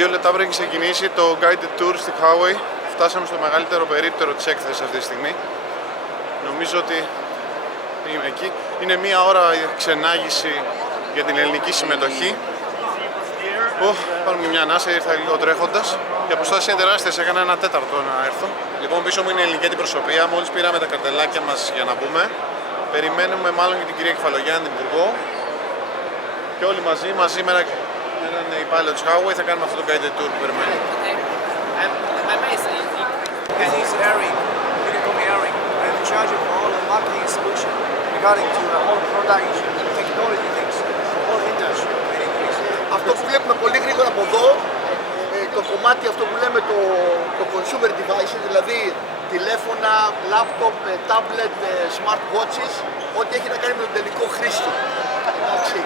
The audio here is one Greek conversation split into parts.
2 λεπτά πριν ξεκινήσει το guided tour στη Huawei. Φτάσαμε στο μεγαλύτερο περίπτερο της έκθεσης αυτή τη στιγμή. Νομίζω ότι είμαι εκεί. Είναι 1 ώρα ξενάγηση για την ελληνική συμμετοχή. Πάρουμε μια ανάσα, ήρθα λίγο τρέχοντας. Οι αποστάσεις είναι τεράστιες, έκανα 1/4 να έρθω. Λοιπόν, πίσω μου είναι η ελληνική αντιπροσωπεία. Μόλις πήραμε τα καρτελάκια μας για να μπούμε. Περιμένουμε μάλλον και την κυρία Κεφαλογιάννη, την υπουργό. Και όλοι μαζί με έναν υπάλληλο της Huawei θα κάνουμε αυτό το guided tour που περιμένουμε. This is Eric. You can call me Eric. I'm in charge of all the marketing solution regarding to all product technology things, all industry. Αυτό που βλέπουμε πολύ γρήγορα από εδώ, το κομμάτι αυτό που λέμε το consumer devices, δηλαδή τηλέφωνα, laptop, tablet, smart watches, ό,τι έχει να κάνει με τον τελικό χρήστη. Εντάξει.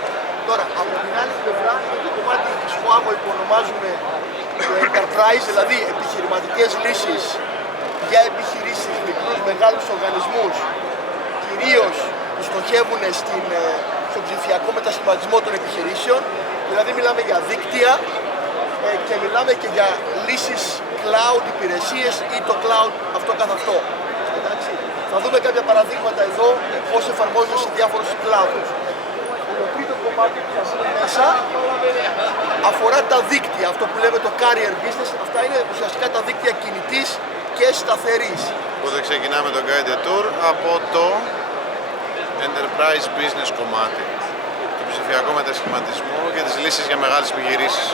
Τώρα, από την άλλη πλευρά, το κομμάτι της Huawei που ονομάζουμε το enterprise, δηλαδή επιχειρηματικές λύσεις για επιχειρήσεις, μικρούς, μεγάλους οργανισμούς, κυρίως που στοχεύουν στον ψηφιακό μετασχηματισμό των επιχειρήσεων. Δηλαδή μιλάμε για δίκτυα και μιλάμε και για λύσεις cloud, υπηρεσίες ή το cloud αυτό καθ' αυτό. Εντάξει. Θα δούμε κάποια παραδείγματα εδώ πώς εφαρμόζονται σε διάφορους clouds. Το τρίτο κομμάτι που θα είναι μέσα αφορά τα δίκτυα, αυτό που λέμε το carrier business. Αυτά είναι ουσιαστικά τα δίκτυα κινητής και σταθερής. Οπότε ξεκινάμε το guided tour από το enterprise business κομμάτι, το ψηφιακό μετασχηματισμό και τις λύσεις για μεγάλες επιχειρήσεις.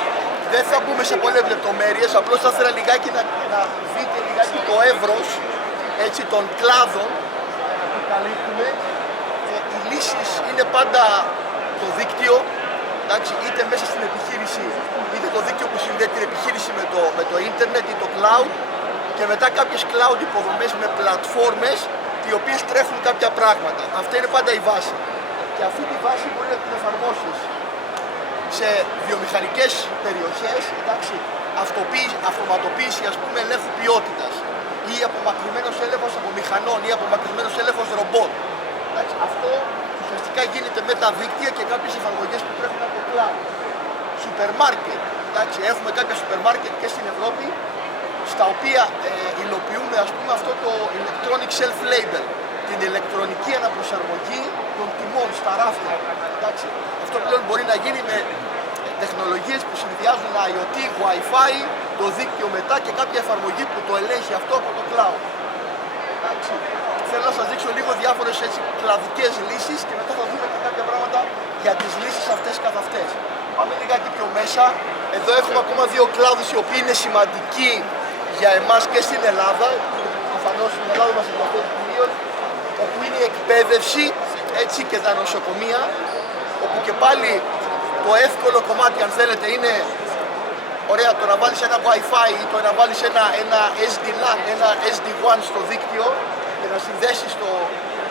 Δεν θα μπούμε σε πολλές λεπτομέρειες, απλώς θα ήθελα λιγάκι να δείτε λιγάκι το εύρος έτσι, των κλάδων που καλύπτουμε. Οι λύσεις είναι πάντα το δίκτυο, εντάξει, είτε μέσα στην επιχείρηση, είτε το δίκτυο που συνδέει την επιχείρηση με το ίντερνετ ή το cloud, και μετά κάποιες cloud υποδομές με πλατφόρμες οι οποίες τρέχουν κάποια πράγματα. Αυτή είναι πάντα η βάση. Και αυτή τη βάση μπορεί να την εφαρμόσεις σε βιομηχανικές περιοχές, εντάξει, αυτοματοποίηση ας πούμε ελέγχου ποιότητας ή απομακρυσμένος έλεγχος από μηχανών ή απομακρυσμένος έλεγχος ρομπότ. Εντάξει, αυτό ουσιαστικά γίνεται με τα δίκτυα και κάποιες εφαρμογές που τρέχουν από το cloud. Σούπερ μάρκετ. Έχουμε κάποια σούπερ μάρκετ και στην Ευρώπη στα οποία υλοποιούμε ας πούμε αυτό το electronic self label, την ηλεκτρονική αναπροσαρμογή των τιμών στα ράφια. Εντάξει. Αυτό πλέον μπορεί να γίνει με τεχνολογίες που συνδυάζουν IoT, Wi-Fi, το δίκτυο μετά και κάποια εφαρμογή που το ελέγχει αυτό από το cloud. Εντάξει. Θέλω να σας δείξω λίγο διάφορες έτσι κλαδικές λύσεις και μετά θα δούμε και κάποια πράγματα για τις λύσεις αυτές καθ' αυτές. Πάμε λιγάκι πιο μέσα. Εδώ έχουμε ακόμα 2 κλάδους οι οποίοι είναι σημαντικοί για εμάς και στην Ελλάδα. Προφανώς στην Ελλάδα μας ενδιαφέρει κυρίως, όπου είναι η εκπαίδευση έτσι, και τα νοσοκομεία, όπου και πάλι το εύκολο κομμάτι αν θέλετε είναι ωραία το να βάλεις ένα Wi-Fi ή το να βάλεις ένα SD-LAN, ένα SD-WAN στο δίκτυο και να συνδέσεις το,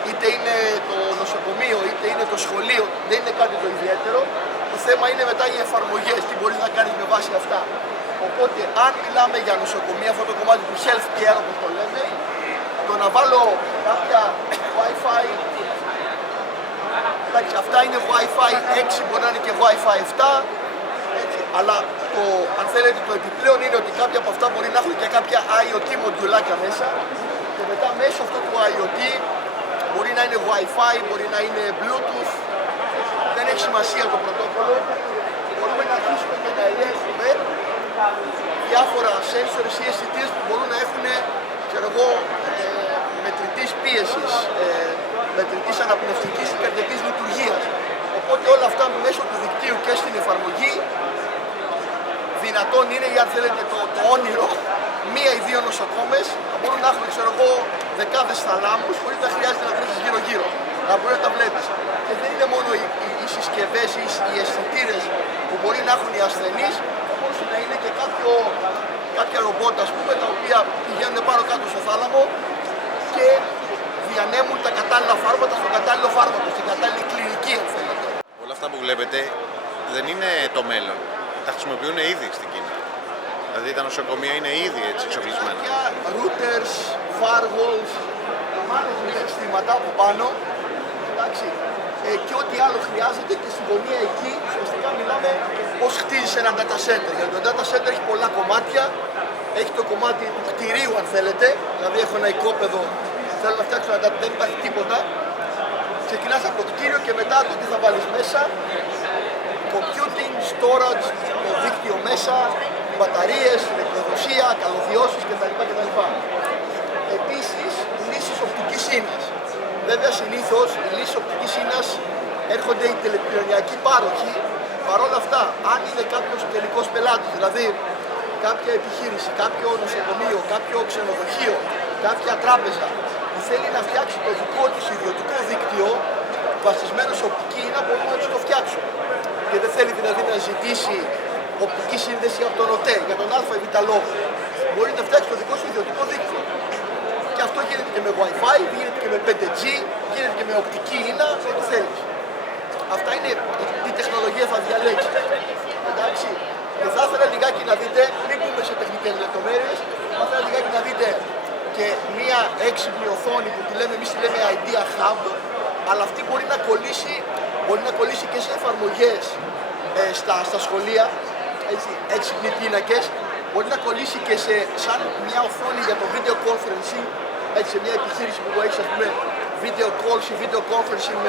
είτε είναι το νοσοκομείο είτε είναι το σχολείο, δεν είναι κάτι το ιδιαίτερο. Το θέμα είναι μετά οι εφαρμογές, τι μπορείς να κάνεις με βάση αυτά. Οπότε αν μιλάμε για νοσοκομεία, αυτό το κομμάτι του healthcare όπως το λέμε, το να βάλω κάποια Wi-Fi, εντάξει, αυτά είναι Wi-Fi 6, μπορεί να είναι και Wi-Fi 7, έτσι, αλλά αν θέλετε το επιπλέον είναι ότι κάποια από αυτά μπορεί να έχουν και κάποια IoT μοντουλάκια μέσα και μετά μέσω αυτού του IoT μπορεί να είναι Wi-Fi, μπορεί να είναι Bluetooth, δεν έχει σημασία το πρωτόκολλο, μπορούμε να αρχίσουμε και να ελέγχουμε διάφορα sensors ή αισθητήρες που μπορούν να έχουν, ξέρω εγώ, μετρητής πίεσης, μετρητής αναπνευστικής ή καρδιακής λειτουργίας. Οπότε όλα αυτά μέσω του δικτύου και στην εφαρμογή δυνατόν είναι, ή αν θέλετε το όνειρο, 1 ή 2 νοσοκόμες να μπορούν να έχουν, ξέρω εγώ, δεκάδες θαλάμους χωρίς να χρειάζεται να τρέχεις γύρω-γύρω. Να μπορεί να τα βλέπεις. Και δεν είναι μόνο οι συσκευές ή οι αισθητήρες που μπορεί να έχουν οι ασθενείς, όπως να είναι και κάποια ρομπότ, ας πούμε, τα οποία πηγαίνουν πάνω κάτω στο θάλαμο και διανέμουν τα κατάλληλα φάρμακα στο κατάλληλο φάρμακο, στην κατάλληλη κλινική, αν θέλετε. Όλα αυτά που βλέπετε δεν είναι το μέλλον. Τα χρησιμοποιούν ήδη στην Κίνα. Δηλαδή τα νοσοκομεία είναι ήδη έτσι εξοπλισμένα. Routers, firewalls, management συστήματα από πάνω. Εντάξει. και ό,τι άλλο χρειάζεται και στην γωνία εκεί ουσιαστικά μιλάμε πώς χτίζεις ένα data center. Γιατί το data center έχει πολλά κομμάτια. Έχει το κομμάτι του κτηρίου αν θέλετε, δηλαδή έχω ένα οικόπεδο, θέλω να φτιάξω ένα data, δεν υπάρχει τίποτα. Ξεκινάς από το κτίριο και μετά το τι θα βάλεις μέσα, computing, storage, το δίκτυο μέσα, μπαταρίες, ηλεκτροδοσία, καλωδιώσεις κτλ. Επίσης, λύσεις οπτικής ίνας. Βέβαια συνήθως οι λύσεις οπτικής ίνας έρχονται οι τηλεπικοινωνιακοί πάροχοι. Παρ' όλα αυτά, αν είναι κάποιος τελικός πελάτης, δηλαδή κάποια επιχείρηση, κάποιο νοσοκομείο, κάποιο ξενοδοχείο, κάποια τράπεζα που θέλει να φτιάξει το δικό της ιδιωτικό δίκτυο βασισμένο σε οπτική ίνα, μπορούμε να το φτιάξουμε. Και δεν θέλει δηλαδή να ζητήσει οπτική σύνδεση από τον ΟΤΕ για τον α ή β λόγο. Μπορεί να φτιάξει το δικό σου ιδιωτικό δίκτυο. Και αυτό γίνεται και με Wi-Fi, γίνεται και με 5G, γίνεται και με οπτική ίνα, ό,τι θέλεις. Αυτά είναι τι τεχνολογία θα διαλέξεις. Εντάξει. Και θα ήθελα λιγάκι να δείτε, μην πούμε σε τεχνικές λεπτομέρειες, θα ήθελα λιγάκι να δείτε και μία έξυπνη οθόνη που εμείς τη λέμε Idea Hub, αλλά αυτή μπορεί να κολλήσει και σε εφαρμογές στα σχολεία, έτσι, έξυπνοι πίνακες, μπορεί να κολλήσει και σαν μια οθόνη για το video conferencing, έτσι, σε μια επιχείρηση που έχεις ας πούμε video calls ή video conferencing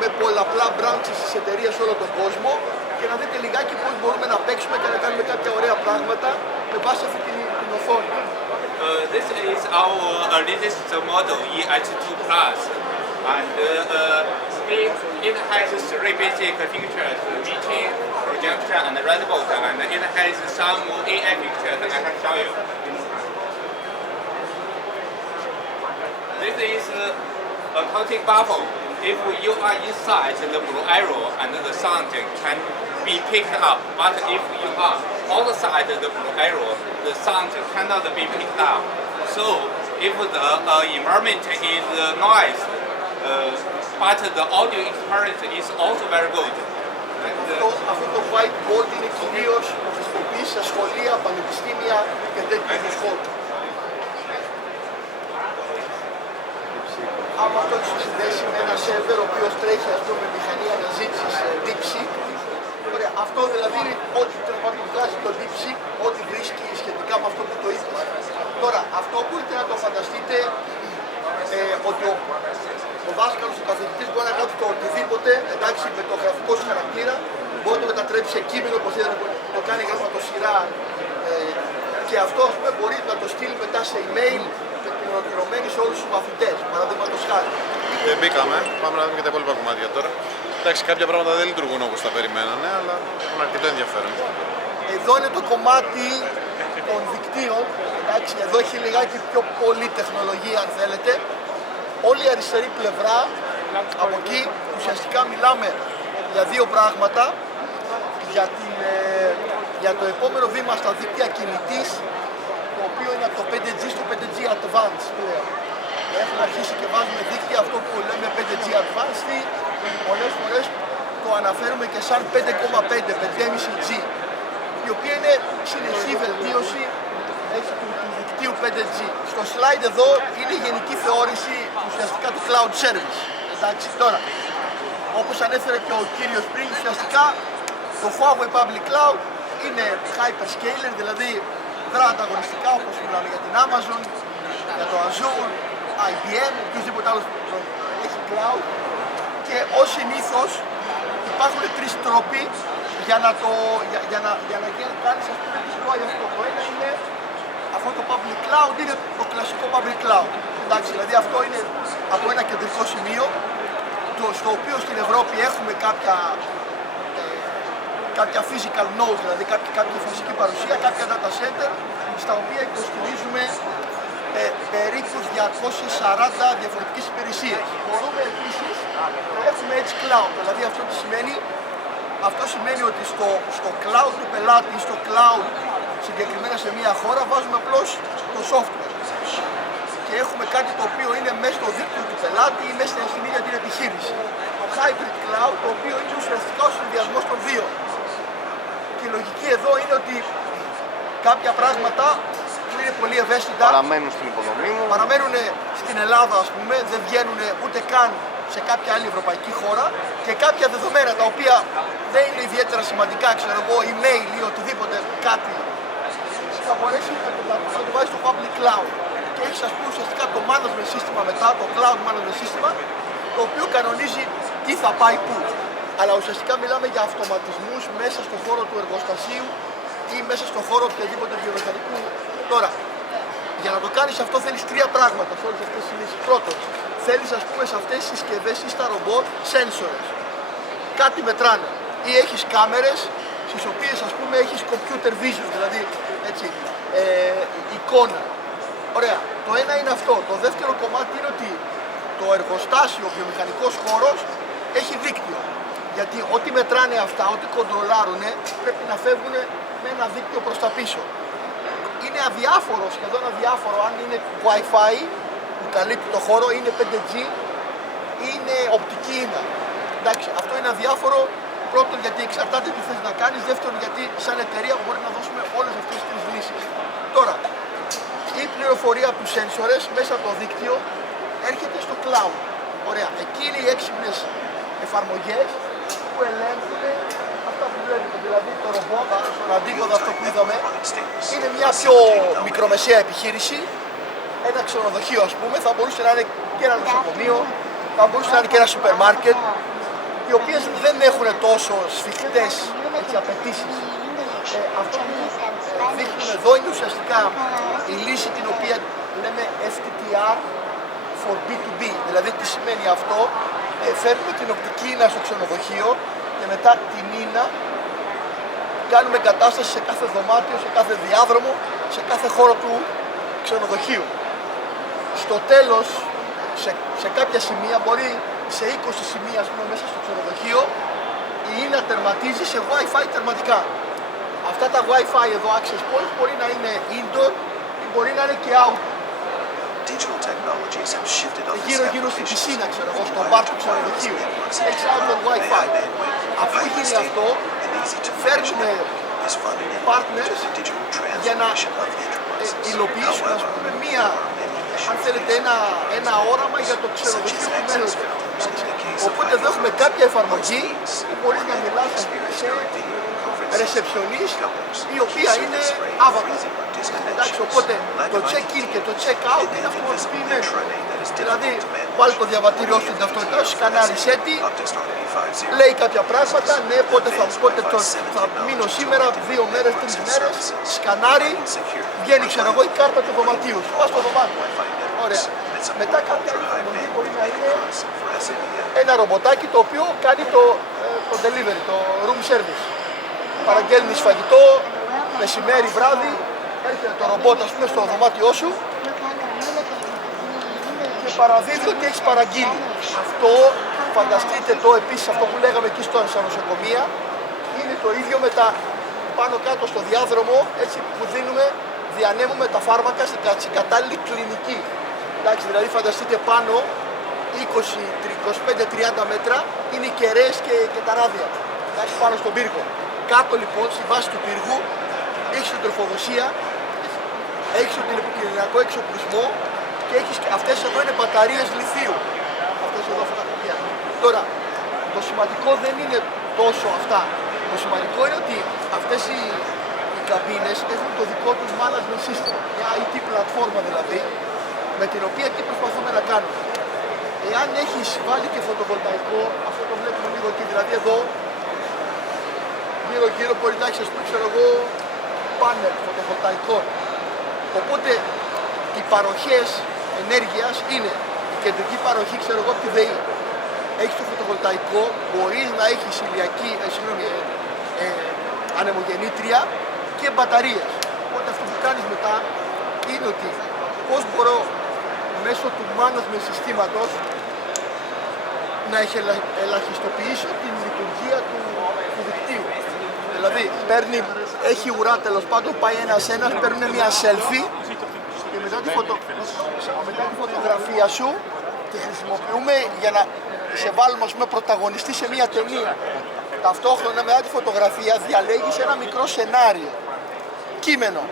με πολλαπλά branches της εταιρείας σε όλο τον κόσμο και να δείτε λιγάκι πώς μπορούμε να παίξουμε και να κάνουμε κάποια ωραία πράγματα με βάση αυτή την οθόνη. This is our latest model EH2 Plus, and it has three basic features: meeting, projection, and redbook, and it has some AI features I can show you. This is a counting bubble. If you are inside the blue arrow and the sound can be picked up, but if you are outside the blue arrow, the sound cannot be picked up. So if the environment is noise, but the audio experience is also very good. Αυτό το whiteboard είναι κυρίως χρησιμοποιήσει σε σχολεία, πανεπιστήμια και τέτοιου είδους χώρους. Άμα το έχεις συνδέσει με ένα σερβερ ο οποίος τρέχει ας πούμε μηχανή αναζήτησης DeepSeek, ωραία, αυτό δηλαδή είναι ό,τι βγάζει το DeepSeek, ό,τι βρίσκει σχετικά με αυτό που το είπες. Τώρα, αυτό μπορείτε να το φανταστείτε ότι ο δάσκαλος, ο καθηγητής μπορεί να γράψει το οτιδήποτε, εντάξει, με το γραφικό σου χαρακτήρα, μπορεί να το μετατρέψει σε κείμενο, όπως δεν το κάνει γραμματοσυρά και αυτό ας πούμε μπορεί να το στείλει μετά σε email ολοκληρωμένη σε όλους τους μαθητές, παραδείγματος χάρη. Μπήκαμε, πάμε να δούμε και τα υπόλοιπα κομμάτια τώρα. Εντάξει, κάποια πράγματα δεν λειτουργούν όπως τα περιμένανε, αλλά έχουν αρκετό ενδιαφέρον. Εδώ είναι το κομμάτι των δικτύων, εντάξει, εδώ έχει λιγάκι πιο πολύ τεχνολογία αν θέλετε. Όλη η αριστερή πλευρά, από εκεί ουσιαστικά μιλάμε για δύο πράγματα, για το επόμενο βήμα στα δίκτυα κινητής, το οποίο είναι από το 5G στο 5G Advanced πλέον. Έχουμε αρχίσει και βάζουμε δίκτυα, αυτό που λέμε 5G Advanced, πολλές φορές το αναφέρουμε και σαν 5,5, 5,5G, η οποία είναι συνεχή βελτίωση του δικτύου 5G. Στο slide εδώ είναι η γενική θεώρηση ουσιαστικά του cloud service. Εντάξει, τώρα, όπως ανέφερε και ο κύριος πριν, ουσιαστικά το Huawei Public Cloud είναι hyperscaler, δηλαδή δρά ανταγωνιστικά όπως μιλάμε για την Amazon, για το Azure, IBM, οποιοδήποτε άλλο έχει cloud και ως συνήθως υπάρχουν τρεις τρόποι για να κάνεις αυτό το ένα είναι αυτό το public cloud, είναι το κλασικό public cloud. Εντάξει, δηλαδή αυτό είναι από ένα κεντρικό σημείο στο οποίο στην Ευρώπη έχουμε κάποια physical nodes, δηλαδή κάποια φυσική παρουσία, κάποια data center στα οποία υποστηρίζουμε περίπου 240 διαφορετικές υπηρεσίες. Μπορούμε επίσης να έχουμε edge cloud, δηλαδή αυτό σημαίνει ότι στο cloud του πελάτη, στο cloud συγκεκριμένα σε μια χώρα βάζουμε απλώς το software και έχουμε κάτι το οποίο είναι μέσα στο δίκτυο του πελάτη ή μέσα στην ίδια την επιχείρηση. Το hybrid cloud, το οποίο είναι ουσιαστικά ο συνδυασμός των δύο. Και η λογική εδώ είναι ότι κάποια πράγματα που είναι πολύ ευαίσθητα παραμένουν στην υποδομή μου. Παραμένουν στην Ελλάδα, ας πούμε, δεν βγαίνουν ούτε καν σε κάποια άλλη ευρωπαϊκή χώρα και κάποια δεδομένα τα οποία δεν είναι ιδιαίτερα σημαντικά, ξέρω εγώ, email ή οτιδήποτε κάτι, θα μπορέσει να το βάζει στο public cloud. Και έχεις ας πούμε ουσιαστικά το management σύστημα μετά, το cloud management σύστημα, το οποίο κανονίζει τι θα πάει πού. Αλλά ουσιαστικά μιλάμε για αυτοματισμούς μέσα στον χώρο του εργοστασίου ή μέσα στον χώρο οποιαδήποτε βιομηχανικού. Τώρα, για να το κάνεις αυτό θέλεις τρία πράγματα σε όλες αυτές τις λύσεις. Πρώτον, θέλεις ας πούμε σε αυτές τις συσκευές ή στα ρομπότ sensors. Κάτι μετράνε. Ή έχεις κάμερες στις οποίες ας πούμε έχεις computer vision, δηλαδή έτσι, εικόνα. Ωραία. Το ένα είναι αυτό. Το δεύτερο κομμάτι είναι ότι το εργοστάσιο, ο βιομηχανικός χώρος έχει δίκτυο. Γιατί ό,τι μετράνε αυτά, ό,τι κοντρολάρουν, πρέπει να φεύγουν με ένα δίκτυο προς τα πίσω. Είναι αδιάφορο, σχεδόν αδιάφορο, αν είναι Wi-Fi που καλύπτει το χώρο, είναι 5G, είναι οπτική ίνα. Εντάξει, αυτό είναι αδιάφορο, πρώτον γιατί εξαρτάται τι θες να κάνεις, δεύτερον γιατί σαν εταιρεία μπορεί να δώσουμε όλες αυτές τις λύσεις. Τώρα, η πληροφορία από τους sensors μέσα από το δίκτυο έρχεται στο cloud. Ωραία, εκεί είναι οι έξυπνες εφαρμογές που ελέγχουν αυτά που βλέπετε, δηλαδή το ρομπότ, στον αντίγραφο αυτό που είδαμε, είναι μια πιο μικρομεσαία επιχείρηση, ένα ξενοδοχείο ας πούμε, θα μπορούσε να είναι και ένα νοσοκομείο, θα μπορούσε να είναι και ένα σούπερ μάρκετ, οι οποίες δεν έχουν τόσο σφιχτές απαιτήσεις. Αυτό που δείχνουν εδώ είναι ουσιαστικά η λύση την οποία λέμε FTTR for B2B, δηλαδή τι σημαίνει αυτό, φέρνουμε την οπτική ίνα στο ξενοδοχείο και μετά την ίνα κάνουμε εγκατάσταση σε κάθε δωμάτιο, σε κάθε διάδρομο, σε κάθε χώρο του ξενοδοχείου. Στο τέλος, σε κάποια σημεία, μπορεί σε 20 σημεία ας πούμε, μέσα στο ξενοδοχείο, η ίνα τερματίζει σε Wi-Fi τερματικά. Αυτά τα Wi-Fi εδώ access points μπορεί να είναι indoor ή μπορεί να είναι και outdoor. Γύρω στην πισίνα, ξέρω εγώ, στο μπαρ του ξενοδοχείου. Έχεις outdoor Wi-Fi. Αφού γίνει αυτό, φέρνουμε partners για να υλοποιήσουν, ας πούμε, αν θέλετε, ένα όραμα για το ξενοδοχείο του μέλλοντος. Οπότε εδώ έχουμε κάποια εφαρμογή που μπορεί να μιλάς σε receptionist, η οποία είναι avatar. Εντάξει, οπότε το check-in και το check-out είναι αυτοματοποιημένο. Δηλαδή, βάλει το διαβατήριό σου στην ταυτότητά σου, σκανάρισέ τη, λέει κάποια πράγματα, ναι, πότε θα μείνω σήμερα, 2 μέρες, 3 μέρες, σκανάρει, βγαίνει, ξέρω εγώ, η κάρτα του δωματίου σου, πας στο δωμάτιο. Ωραία. Μετά κάποια εφαρμογή μπορεί να είναι ένα ρομποτάκι το οποίο κάνει το delivery, το room service. Παραγγέλνεις φαγητό, μεσημέρι, βράδυ, έρχεται το ρομπότ ας πούμε στο δωμάτιό σου και παραδίδει ότι έχεις παραγγείλει. Αυτό, φανταστείτε το επίσης, αυτό που λέγαμε εκεί στα νοσοκομεία, είναι το ίδιο με τα πάνω κάτω στο διάδρομο, έτσι που διανέμουμε τα φάρμακα στην κατάλληλη κλινική. Εντάξει, δηλαδή φανταστείτε πάνω 25-30 μέτρα είναι οι κεραίες και τα ράδια. Εντάξει, πάνω στον πύργο. Κάτω λοιπόν, στη βάση του πύργου, έχεις την τροφοδοσία, έχεις τον τηλεπικοινωνιακό εξοπλισμό και έχεις, αυτές εδώ είναι μπαταρίες λιθίου. Αυτές εδώ φωτογραφία. Τώρα, το σημαντικό δεν είναι τόσο αυτά. Το σημαντικό είναι ότι αυτές οι καμπίνες έχουν το δικό τους management system, μια IT πλατφόρμα δηλαδή, με την οποία τι προσπαθούμε να κάνουμε. Εάν έχεις βάλει και φωτοβολταϊκό, αυτό το βλέπουμε λίγο εκεί, δηλαδή εδώ, γύρω μπορεί να έχεις, ας πούμε, ξέρω εγώ, πάνελ φωτοβολταϊκό. Οπότε οι παροχές ενέργειας είναι η κεντρική παροχή, ξέρω εγώ, από τη ΔΕΗ. Έχεις το φωτοβολταϊκό, μπορείς να έχεις ηλιακή, ανεμογεννήτρια και μπαταρίες. Οπότε αυτό που κάνεις μετά είναι ότι πώς μπορώ μέσω του management συστήματος να ελαχιστοποιήσω την λειτουργία του δικτύου. Δηλαδή, έχει ουρά, τέλος πάντων, πάει ένας, παίρνουν μια selfie και μετά τη φωτογραφία σου τη χρησιμοποιούμε για να σε βάλουμε, ας πούμε, πρωταγωνιστή σε μια ταινία. Ταυτόχρονα μετά τη φωτογραφία διαλέγεις ένα μικρό σενάριο, κείμενο.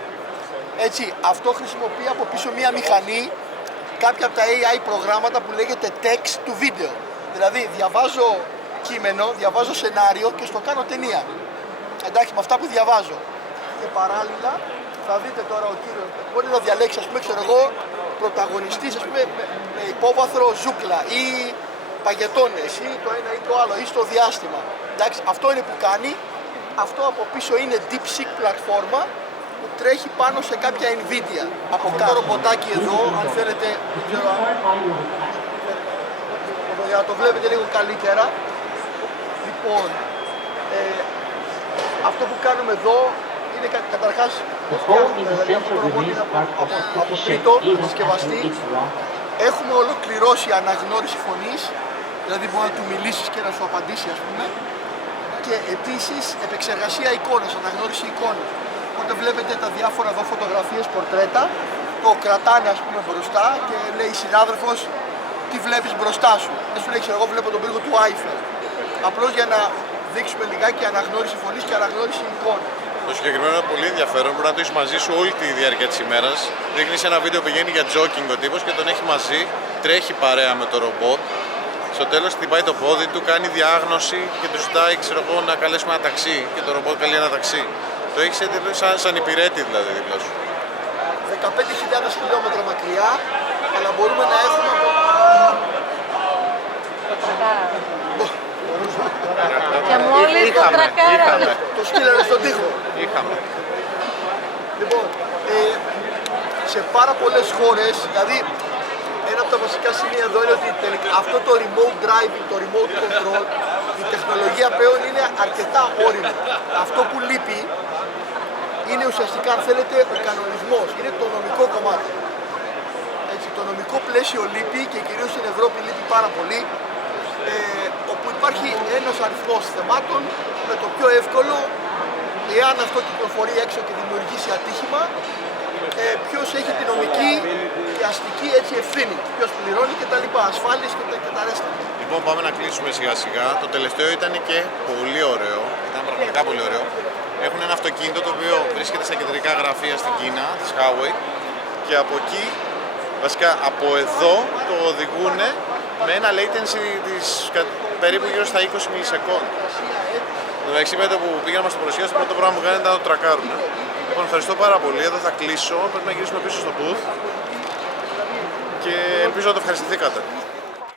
Έτσι, αυτό χρησιμοποιεί από πίσω μια μηχανή, κάποια από τα AI προγράμματα που λέγεται text to video. Δηλαδή διαβάζω κείμενο, διαβάζω σενάριο και στο κάνω ταινία. Εντάξει, με αυτά που διαβάζω. Και παράλληλα θα δείτε τώρα ο κύριος μπορεί να διαλέξει, ας πούμε, ξέρω εγώ, πρωταγωνιστής, ας πούμε, με υπόβαθρο ζούγκλα ή παγετώνες ή το ένα ή το άλλο ή στο διάστημα. Εντάξει, αυτό είναι που κάνει. Αυτό από πίσω είναι DeepSeek πλατφόρμα που τρέχει πάνω σε κάποια Nvidia. Από κάτω το ρομποτάκι εδώ, αν θέλετε, δεν ξέρω για να το βλέπετε λίγο καλύτερα. Λοιπόν, αυτό που κάνουμε εδώ είναι καταρχάς δηλαδή αυτό το ρομπότ είναι από τρίτο συσκευαστή. Έχουμε ολοκληρώσει αναγνώριση φωνής, δηλαδή μπορεί να του μιλήσεις και να σου απαντήσει, ας πούμε. Και επίσης επεξεργασία εικόνας, αναγνώριση εικόνας. Οπότε βλέπετε τα διάφορα εδώ φωτογραφίες, πορτρέτα, το κρατάνε, ας πούμε, μπροστά και λέει η συνάδελφος τι βλέπεις μπροστά σου. Δεν σου λέει, ξέρω εγώ, βλέπω τον πύργο του Άιφελ. Απλώς για να δείξουμε λιγάκι αναγνώριση φωνής και αναγνώριση εικόνας. Το συγκεκριμένο είναι πολύ ενδιαφέρον. Μπορεί να το έχει μαζί σου όλη τη διάρκεια της ημέρας. Δείχνει ένα βίντεο που πηγαίνει για jogging ο τύπος και τον έχει μαζί. Τρέχει παρέα με το ρομπότ. Στο τέλος χτυπάει το πόδι του, κάνει διάγνωση και του ζητάει, ξέρω εγώ, να καλέσουμε ένα ταξί. Και το ρομπότ καλεί ένα ταξί. Το έχει σαν υπηρέτη δηλαδή δίπλα σου. 15.000 χιλιόμετρα μακριά, αλλά μπορούμε να έχουμε. Και μόλις το τρακάραμε. Το σκύλανε στον τοίχο. Είχαμε. Λοιπόν, σε πάρα πολλές χώρες, δηλαδή ένα από τα βασικά σημεία εδώ είναι ότι αυτό το remote driving, το remote control, η τεχνολογία πλέον είναι αρκετά όριμη. Αυτό που λείπει είναι ουσιαστικά, αν θέλετε, ο κανονισμός, είναι το νομικό κομμάτι. Έτσι, το νομικό πλαίσιο λείπει και κυρίως στην Ευρώπη λείπει πάρα πολύ, όπου υπάρχει ένας αριθμός θεμάτων με το πιο εύκολο, εάν αυτό κυκλοφορεί έξω και δημιουργήσει ατύχημα, ποιος έχει τη νομική και αστική έτσι ευθύνη, ποιος πληρώνει και τα λοιπά, ασφάλειες και τα ρέστα. Λοιπόν, πάμε να κλείσουμε σιγά σιγά. Το τελευταίο ήταν και πολύ ωραίο, ήταν πραγματικά πολύ ωραίο. Έχουν ένα αυτοκίνητο το οποίο βρίσκεται στα κεντρικά γραφεία στην Κίνα, της Huawei, και από εκεί, βασικά από εδώ, το οδηγούν με ένα latency της περίπου γύρω στα 20 μιλισεκόντ. Το μεταξύ με το που πήγαμε στο παρουσιάσει, το πρώτο πράγμα που κάνανε ήταν να το τρακάρουν. Λοιπόν, ευχαριστώ πάρα πολύ. Εδώ θα κλείσω. Πρέπει να γυρίσουμε πίσω στο booth και ελπίζω να το ευχαριστηθήκατε.